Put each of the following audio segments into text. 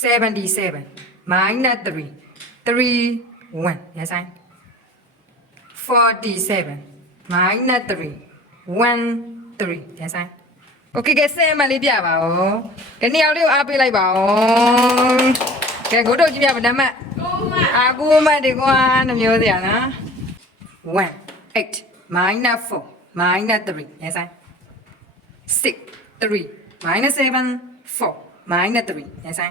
77 minus 3 3 1 yes I 47 minus 3 1 3 yes I okay ကဲဆဲမလေးပြပါဦးကဲနှစ်ယောက်လေးကိုအားပေးလိုက်ပါဦးကဲကိုတို့ကြည့်ပြပါဓမ္မအာကူမတ်ဒီကွာနှမျိုးစရာနော်1 8 minus 4 minus 3 yes I 6 3 minus 7 4 minus 3 yes I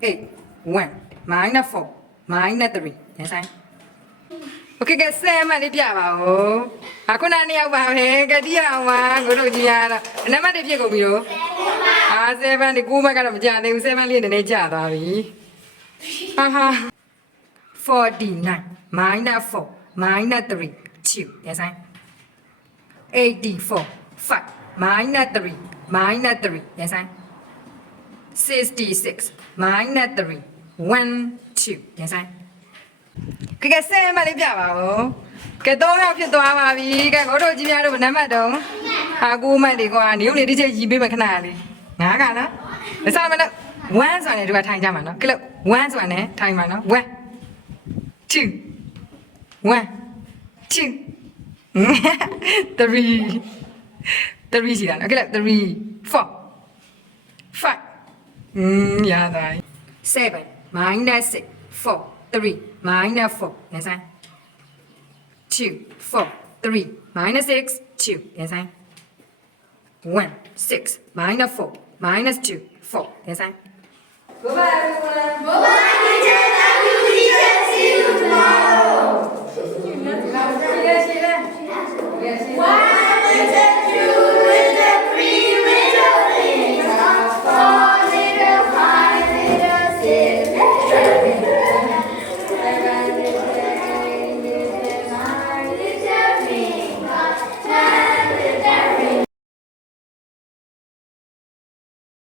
8 1 minus 4 minus 3 yes I okay ကဲဆဲမလေးပြပါဦးအခုနနှစ်ယောက်ပါပဲကတိရအောင်ပါကိုတို့ကြီးရတော့နံပါတ်1ဖြစ်ကုန်ပြီရော7ဒီ9မှတ်ကတော့မကြသေးဘူး7လေးနည်းနည်းကျသွားပြီဟာဟာ49 minus 4 minus 3 2 yes I 84 5 minus 3 minus 3 yes I 66 minus 3 1 2 yes Iကဲဆဲမလေးပြပါဦးကဲ3ယောက်ဖြစ်သွားပါပြီကဲကိုတို့ကြီးများတို့နံပါတ်တော့ဟာ9မှတ်ဒီကွာနေုံနေတစ်ချက်ရီးပေးမယ်ခဏလေး9ကနော်မစားမလို့1ဆိုတာနဲ့တို့ကထိုင်ကြမှာနော်ကဲလို့1ဆိုတာနဲ့ထိုင်မှာနော်1 2 1 2 3 3ရှိတာနော်ကဲလို့3 4 5ရတာ7 minus 6 4 3 minus 4 yes I 2 4 3 minus 6 2 yes I 1 6 minus 4 minus 2 4 yes I bye bye everyone bye bye